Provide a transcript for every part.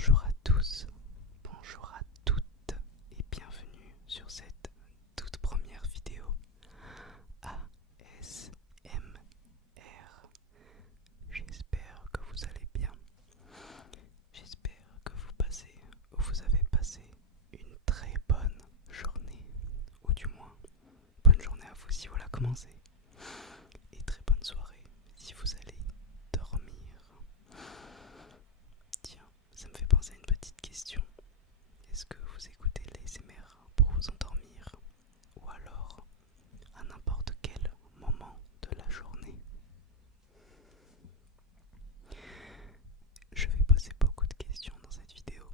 Bonjour à tous, bonjour à toutes et bienvenue sur cette toute première vidéo ASMR. J'espère que vous allez bien, j'espère que vous avez passé une très bonne journée, ou du moins bonne journée à vous si vous la commencez, et très bonne soirée si vous allez dormir. Tiens, ça me fait penser à une petite question. Est-ce que vous écoutez l'ASMR pour vous endormir ou alors à n'importe quel moment de la journée? Je vais poser beaucoup de questions dans cette vidéo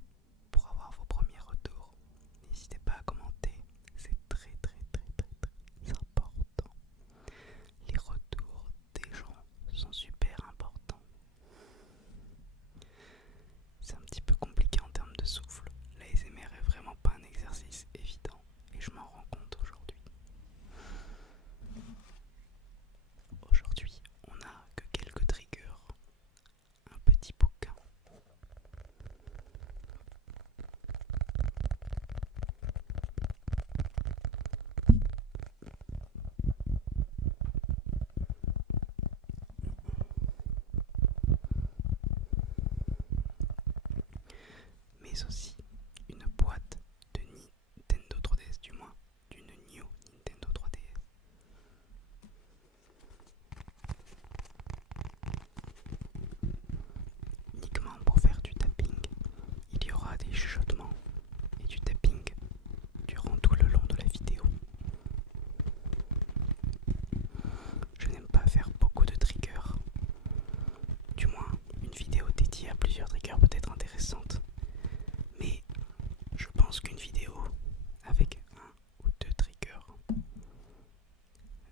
pour avoir vos premiers retours. N'hésitez pas à commenter, c'est très important. Les retours des gens sont super importants. C'est un petit peu compliqué en termes de souffle. L'ASMR est vraiment pas un exercice évident et je m'en rends compte aujourd'hui. Aujourd'hui, on n'a que quelques triggers, un petit bouquin, mais aussi une boîte de Nintendo 3DS, du moins d'une New Nintendo 3DS. Uniquement pour faire du tapping, il y aura des chuchotements et du tapping durant tout le long de la vidéo. Je n'aime pas faire beaucoup de triggers, du moins une vidéo dédiée à plusieurs triggers peut être intéressante, mais je pense qu'une vidéo avec un ou deux triggers,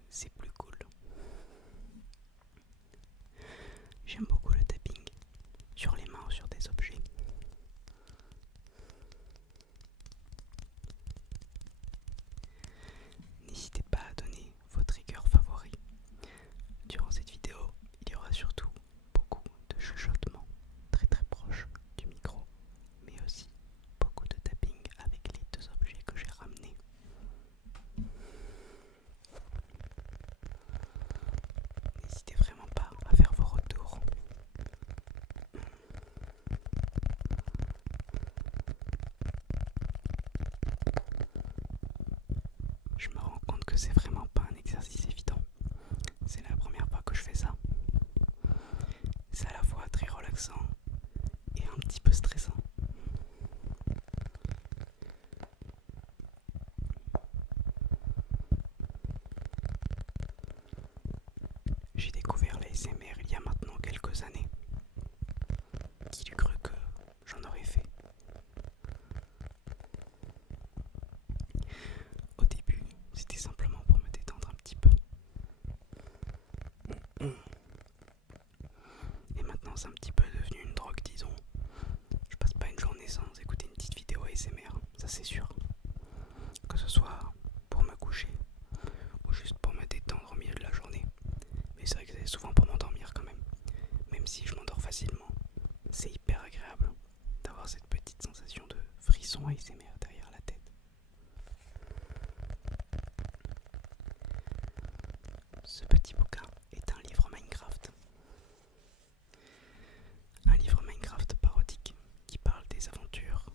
c'est plus cool. J'aime beaucoup le tapping sur les mains ou sur des objets. N'hésitez pas à donner vos triggers favoris. Durant cette vidéo, il y aura surtout beaucoup de chuchotements très proches du micro, mais aussi beaucoup de tapping avec les deux objets que j'ai ramenés. N'hésitez vraiment pas à faire vos retours. Je me rends compte que c'est vraiment pas un exercice évident. C'est la première fois que je fais ça. C'est à la fois très relaxant et un petit peu stressant. J'ai découvert l'ASMR il y a maintenant quelques années. Qui eût cru que j'en aurais fait? Au début, c'était simplement pour me détendre un petit peu. Et maintenant, c'est un petit peu devenu une drogue, disons. Je passe pas une journée sans écouter une petite vidéo ASMR, ça c'est sûr. Que ce soit pour me coucher ou juste pour me détendre au milieu de la journée. Mais c'est vrai que c'est souvent pour m'endormir quand même. Même si je m'endors facilement, c'est hyper agréable d'avoir cette petite sensation de frisson ASMR derrière la tête. Ce petit bouquin est un livre Minecraft. Un livre Minecraft parodique qui parle des aventures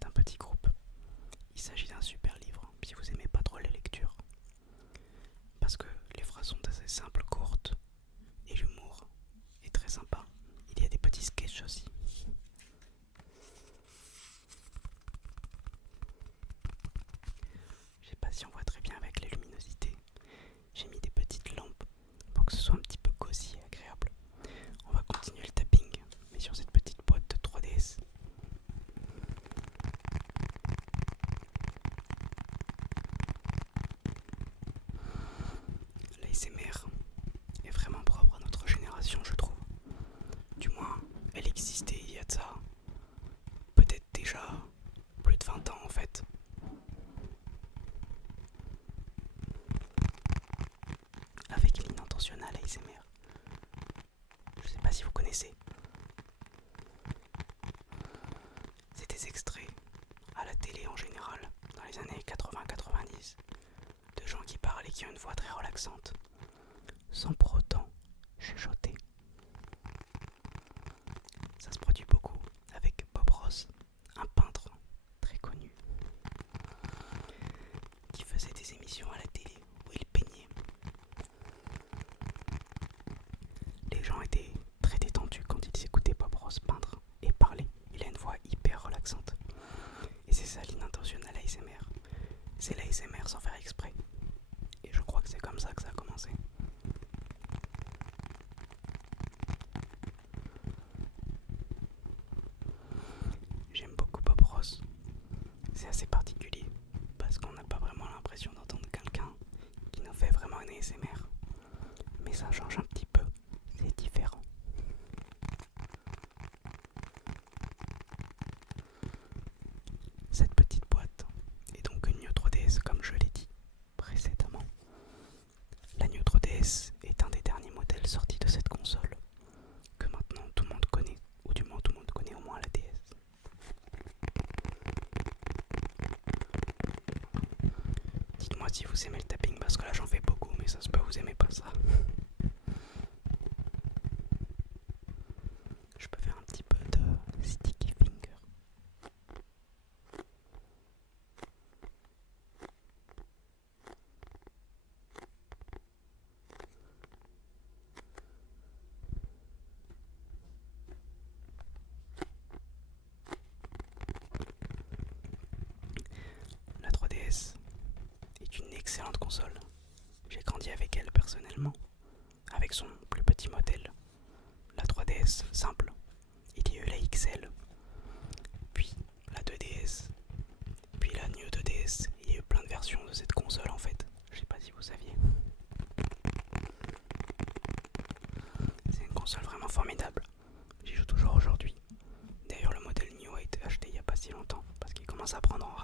d'un petit groupe. Il s'agit d'un super livre si vous aimez pas trop la lecture. Parce que les phrases sont assez simples, courtes, et l'humour est très sympa. Il y a des petits sketchs aussi. Je sais pas si on voit très bien avec la luminosité. J'ai mis des petites lampes pour que ce soit un petit peu cosy et agréable. On va continuer le tapping, mais sur cette petite boîte de 3DS. L'ASMR est vraiment propre à notre génération, je trouve. Du moins, elle existait il y a de ça peut-être déjà plus de 20 ans en fait. Avec l'inintentionnel ASMR. Je sais pas si vous connaissez. des extraits à la télé en général, dans les années 80-90, de gens qui parlent et qui ont une voix très relaxante, sans pour autant chuchoter. Ça se produit beaucoup avec Bob Ross, un peintre très connu, qui faisait des émissions à la télé où il peignait. Les gens étaient très détendus quand ils écoutaient Bob Ross peindre et parler. Il a une voix hyper relaxante. Et c'est ça l'inintentionnel ASMR. C'est l'ASMR sans faire exprès. Et je crois que c'est comme ça que ça a commencé. J'aime beaucoup Bob Ross. C'est assez particulier parce qu'on n'a pas vraiment l'impression d'entendre quelqu'un qui nous fait vraiment un ASMR. Mais ça change un petit peu. C'est différent. Cette petite boîte est donc une Neo 3DS comme je l'ai dit précédemment. La Neo 3DS est un des derniers modèles sortis de cette console que maintenant tout le monde connaît, ou du moins tout le monde connaît au moins la DS. Dites-moi si vous aimez le tapping parce que là j'en fais beaucoup mais ça se peut vous aimez pas ça. Je peux faire un petit peu de sticky finger. La 3DS est une excellente console. J'ai grandi avec elle personnellement, avec son plus petit modèle, la 3DS simple. Il y a eu la XL, puis la 2DS, puis la New 2DS. Il y a eu plein de versions de cette console en fait. Je sais pas si vous saviez. C'est une console vraiment formidable. J'y joue toujours aujourd'hui. D'ailleurs le modèle New a été acheté il y a pas si longtemps parce qu'il commence à prendre en